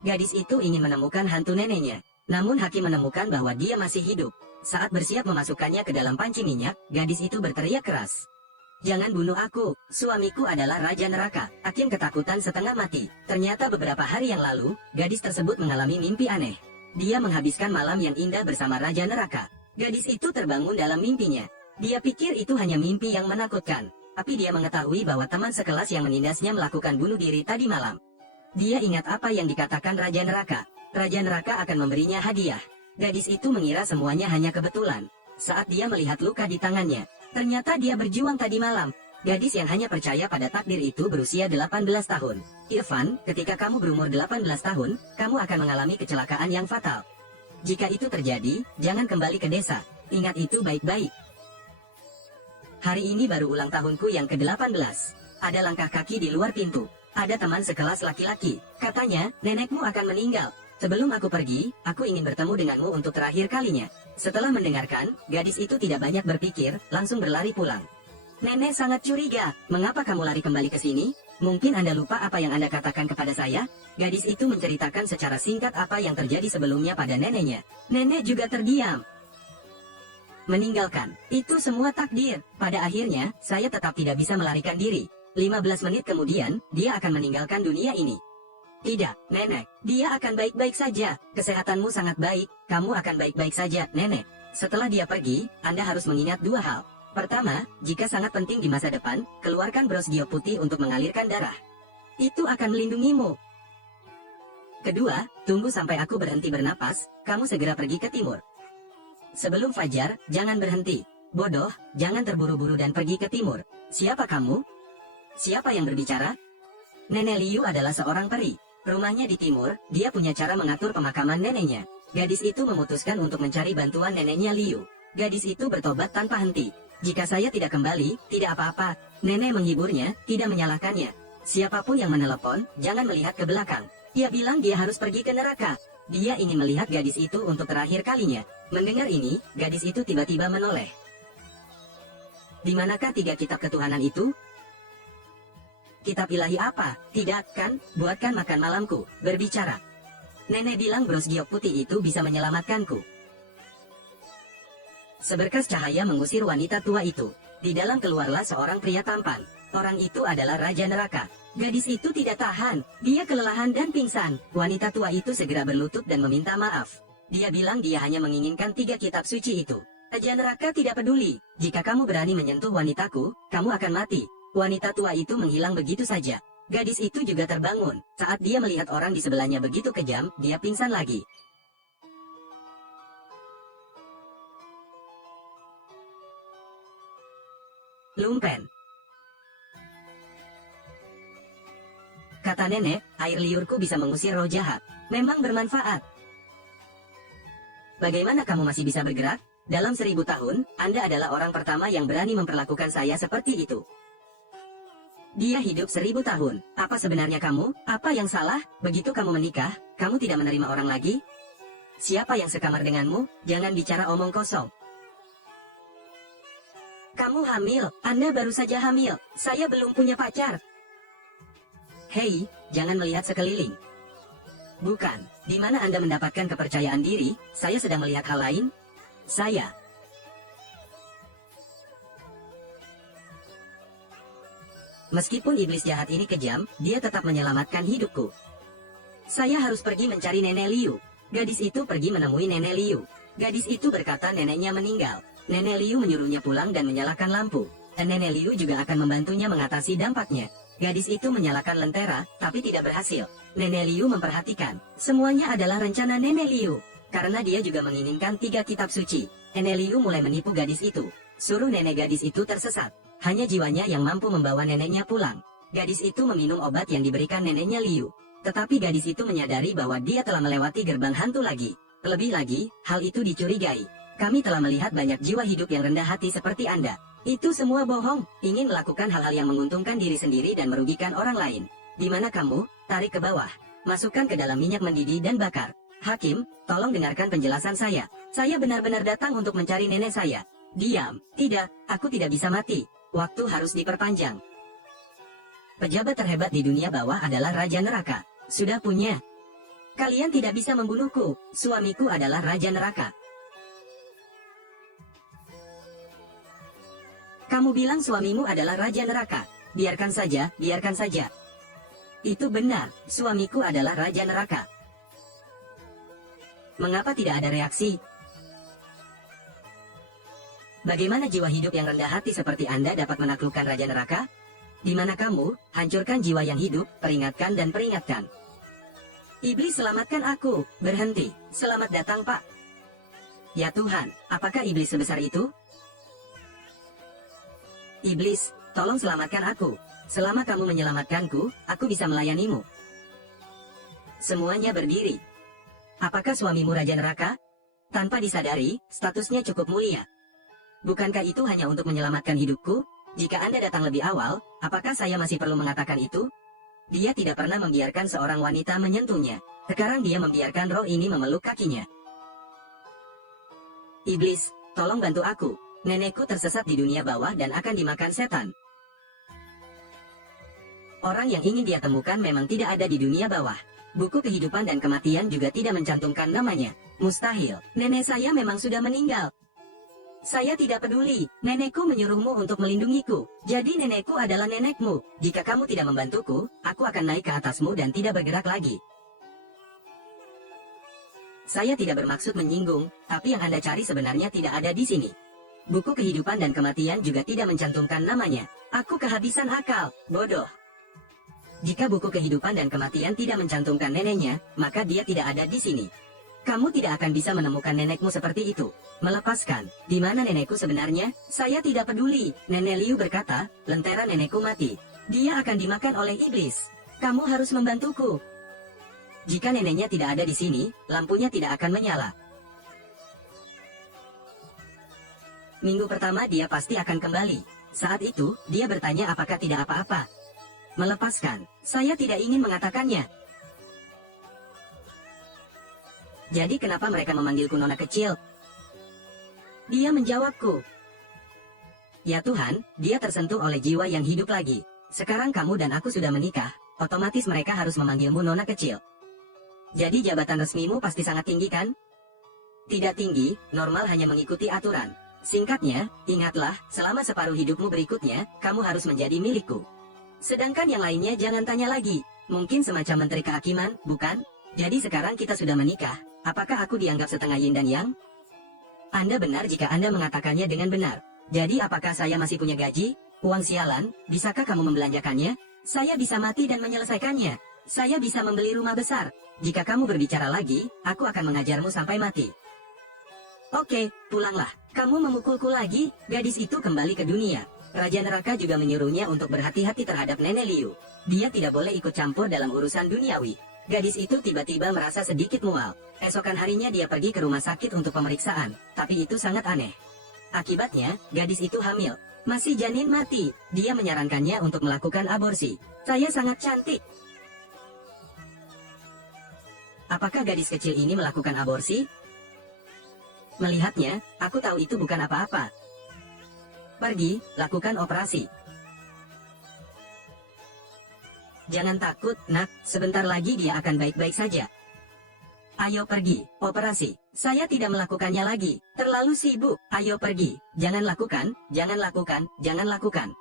Gadis itu ingin menemukan hantu neneknya. Namun Hakim menemukan bahwa dia masih hidup. Saat bersiap memasukkannya ke dalam panci minyak, gadis itu berteriak keras. Jangan bunuh aku, suamiku adalah Raja Neraka. Hakim ketakutan setengah mati. Ternyata beberapa hari yang lalu, gadis tersebut mengalami mimpi aneh. Dia menghabiskan malam yang indah bersama Raja Neraka. Gadis itu terbangun dalam mimpinya. Dia pikir itu hanya mimpi yang menakutkan. Tapi dia mengetahui bahwa teman sekelas yang menindasnya melakukan bunuh diri tadi malam. Dia ingat apa yang dikatakan Raja Neraka. Raja Neraka akan memberinya hadiah. Gadis itu mengira semuanya hanya kebetulan. Saat dia melihat luka di tangannya, ternyata dia berjuang tadi malam. Gadis yang hanya percaya pada takdir itu berusia 18 tahun. Irfan, ketika kamu berumur 18 tahun, kamu akan mengalami kecelakaan yang fatal. Jika itu terjadi, jangan kembali ke desa. Ingat itu baik-baik. Hari ini baru ulang tahunku yang ke-18. Ada langkah kaki di luar pintu. Ada teman sekelas laki-laki. Katanya, nenekmu akan meninggal. Sebelum aku pergi, aku ingin bertemu denganmu untuk terakhir kalinya. Setelah mendengarkan, gadis itu tidak banyak berpikir, langsung berlari pulang. Nenek sangat curiga, mengapa kamu lari kembali ke sini? Mungkin Anda lupa apa yang Anda katakan kepada saya? Gadis itu menceritakan secara singkat apa yang terjadi sebelumnya pada neneknya. Nenek juga terdiam. Meninggalkan, itu semua takdir. Pada akhirnya, saya tetap tidak bisa melarikan diri. 15 menit kemudian, dia akan meninggalkan dunia ini. Tidak, nenek, dia akan baik-baik saja. Kesehatanmu sangat baik, kamu akan baik-baik saja, nenek. Setelah dia pergi, Anda harus mengingat dua hal. Pertama, jika sangat penting di masa depan, keluarkan bros giok putih untuk mengalirkan darah. Itu akan melindungimu. Kedua, tunggu sampai aku berhenti bernapas, kamu segera pergi ke timur. Sebelum fajar, jangan berhenti. Bodoh, jangan terburu-buru dan pergi ke timur. Siapa kamu? Siapa yang berbicara? Nenek Liu adalah seorang peri. Rumahnya di timur, dia punya cara mengatur pemakaman neneknya. Gadis itu memutuskan untuk mencari bantuan neneknya Liu. Gadis itu bertobat tanpa henti. Jika saya tidak kembali, tidak apa-apa. Nenek menghiburnya, tidak menyalahkannya. Siapapun yang menelepon, jangan melihat ke belakang. Ia bilang dia harus pergi ke neraka. Dia ingin melihat gadis itu untuk terakhir kalinya. Mendengar ini, gadis itu tiba-tiba menoleh. Di manakah 3 kitab ketuhanan itu? Kitab ilahi apa? Tidak, kan? Buatkan makan malamku. Berbicara. Nenek bilang bros giok putih itu bisa menyelamatkanku. Seberkas cahaya mengusir wanita tua itu. Di dalam keluarlah seorang pria tampan. Orang itu adalah Raja Neraka. Gadis itu tidak tahan. Dia kelelahan dan pingsan. Wanita tua itu segera berlutut dan meminta maaf. Dia bilang dia hanya menginginkan 3 kitab suci itu. Raja Neraka tidak peduli. Jika kamu berani menyentuh wanitaku, kamu akan mati. Wanita tua itu menghilang begitu saja. Gadis itu juga terbangun. Saat dia melihat orang di sebelahnya begitu kejam, dia pingsan lagi. Lumpen. Kata nenek, air liurku bisa mengusir roh jahat. Memang bermanfaat. Bagaimana kamu masih bisa bergerak? Dalam 1000 tahun, Anda adalah orang pertama yang berani memperlakukan saya seperti itu. Dia hidup 1000 tahun. Apa sebenarnya kamu? Apa yang salah? Begitu kamu menikah, kamu tidak menerima orang lagi? Siapa yang sekamar denganmu? Jangan bicara omong kosong. Kamu hamil. Anda baru saja hamil. Saya belum punya pacar. Hei, jangan melihat sekeliling. Bukan. Di mana Anda mendapatkan kepercayaan diri? Saya sedang melihat hal lain. Saya. Meskipun iblis jahat ini kejam, dia tetap menyelamatkan hidupku. Saya harus pergi mencari Nenek Liu. Gadis itu pergi menemui Nenek Liu. Gadis itu berkata neneknya meninggal. Nenek Liu menyuruhnya pulang dan menyalakan lampu. Dan Nenek Liu juga akan membantunya mengatasi dampaknya. Gadis itu menyalakan lentera, tapi tidak berhasil. Nenek Liu memperhatikan. Semuanya adalah rencana Nenek Liu. Karena dia juga menginginkan 3 kitab suci. Nenek Liu mulai menipu gadis itu. Suruh nenek gadis itu tersesat. Hanya jiwanya yang mampu membawa neneknya pulang. Gadis itu meminum obat yang diberikan neneknya Liu. Tetapi gadis itu menyadari bahwa dia telah melewati gerbang hantu lagi. Lebih lagi, hal itu dicurigai. Kami telah melihat banyak jiwa hidup yang rendah hati seperti Anda. Itu semua bohong, ingin melakukan hal-hal yang menguntungkan diri sendiri dan merugikan orang lain. Di mana kamu? Tarik ke bawah. Masukkan ke dalam minyak mendidih dan bakar. Hakim, tolong dengarkan penjelasan saya. Saya benar-benar datang untuk mencari nenek saya. Diam. Tidak, aku tidak bisa mati. Waktu harus diperpanjang. Pejabat terhebat di dunia bawah adalah Raja Neraka. Sudah punya. Kalian tidak bisa membunuhku. Suamiku adalah Raja Neraka. Kamu bilang suamimu adalah Raja Neraka. Biarkan saja, biarkan saja. Itu benar, suamiku adalah Raja Neraka. Mengapa tidak ada reaksi? Bagaimana jiwa hidup yang rendah hati seperti Anda dapat menaklukkan Raja Neraka? Di mana kamu, hancurkan jiwa yang hidup, peringatkan dan peringatkan. Iblis selamatkan aku, berhenti, selamat datang Pak. Ya Tuhan, apakah iblis sebesar itu? Iblis, tolong selamatkan aku. Selama kamu menyelamatkanku, aku bisa melayanimu. Semuanya berdiri. Apakah suamimu Raja Neraka? Tanpa disadari, statusnya cukup mulia. Bukankah itu hanya untuk menyelamatkan hidupku? Jika Anda datang lebih awal, apakah saya masih perlu mengatakan itu? Dia tidak pernah membiarkan seorang wanita menyentuhnya. Sekarang dia membiarkan roh ini memeluk kakinya. Iblis, tolong bantu aku. Nenekku tersesat di dunia bawah dan akan dimakan setan. Orang yang ingin dia temukan memang tidak ada di dunia bawah. Buku kehidupan dan kematian juga tidak mencantumkan namanya. Mustahil, nenek saya memang sudah meninggal. Saya tidak peduli, nenekku menyuruhmu untuk melindungiku. Jadi nenekku adalah nenekmu. Jika kamu tidak membantuku, aku akan naik ke atasmu dan tidak bergerak lagi. Saya tidak bermaksud menyinggung, tapi yang Anda cari sebenarnya tidak ada di sini. Buku kehidupan dan kematian juga tidak mencantumkan namanya. Aku kehabisan akal, bodoh. Jika buku kehidupan dan kematian tidak mencantumkan neneknya, maka dia tidak ada di sini. Kamu tidak akan bisa menemukan nenekmu seperti itu. Melepaskan. Di mana nenekku sebenarnya? Saya tidak peduli. Nenek Liu berkata, lentera nenekku mati. Dia akan dimakan oleh iblis. Kamu harus membantuku. Jika neneknya tidak ada di sini, lampunya tidak akan menyala. Minggu pertama dia pasti akan kembali. Saat itu, dia bertanya apakah tidak apa-apa. Melepaskan. Saya tidak ingin mengatakannya. Jadi kenapa mereka memanggilku nona kecil? Dia menjawabku. Ya Tuhan, dia tersentuh oleh jiwa yang hidup lagi. Sekarang kamu dan aku sudah menikah, otomatis mereka harus memanggilmu nona kecil. Jadi jabatan resmimu pasti sangat tinggi kan? Tidak tinggi, normal hanya mengikuti aturan. Singkatnya, ingatlah, selama separuh hidupmu berikutnya, kamu harus menjadi milikku. Sedangkan yang lainnya jangan tanya lagi. Mungkin semacam menteri kehakiman, bukan? Jadi sekarang kita sudah menikah. Apakah aku dianggap setengah yin dan yang? Anda benar jika Anda mengatakannya dengan benar. Jadi apakah saya masih punya gaji? Uang sialan, bisakah kamu membelanjakannya? Saya bisa mati dan menyelesaikannya. Saya bisa membeli rumah besar. Jika kamu berbicara lagi, aku akan mengajarmu sampai mati. Oke, pulanglah. Kamu memukulku lagi, gadis itu kembali ke dunia. Raja Neraka juga menyuruhnya untuk berhati-hati terhadap Nenek Liu. Dia tidak boleh ikut campur dalam urusan duniawi. Gadis itu tiba-tiba merasa sedikit mual. Esokan harinya dia pergi ke rumah sakit untuk pemeriksaan, tapi itu sangat aneh. Akibatnya, gadis itu hamil. Masih janin mati, dia menyarankannya untuk melakukan aborsi. Saya sangat cantik. Apakah gadis kecil ini melakukan aborsi? Melihatnya, aku tahu itu bukan apa-apa. Pergi, lakukan operasi. Jangan takut, nak, sebentar lagi dia akan baik-baik saja. Ayo pergi, operasi. Saya tidak melakukannya lagi, terlalu sibuk. Ayo pergi, jangan lakukan, jangan lakukan, jangan lakukan.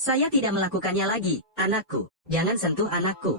Saya tidak melakukannya lagi, anakku. Jangan sentuh anakku.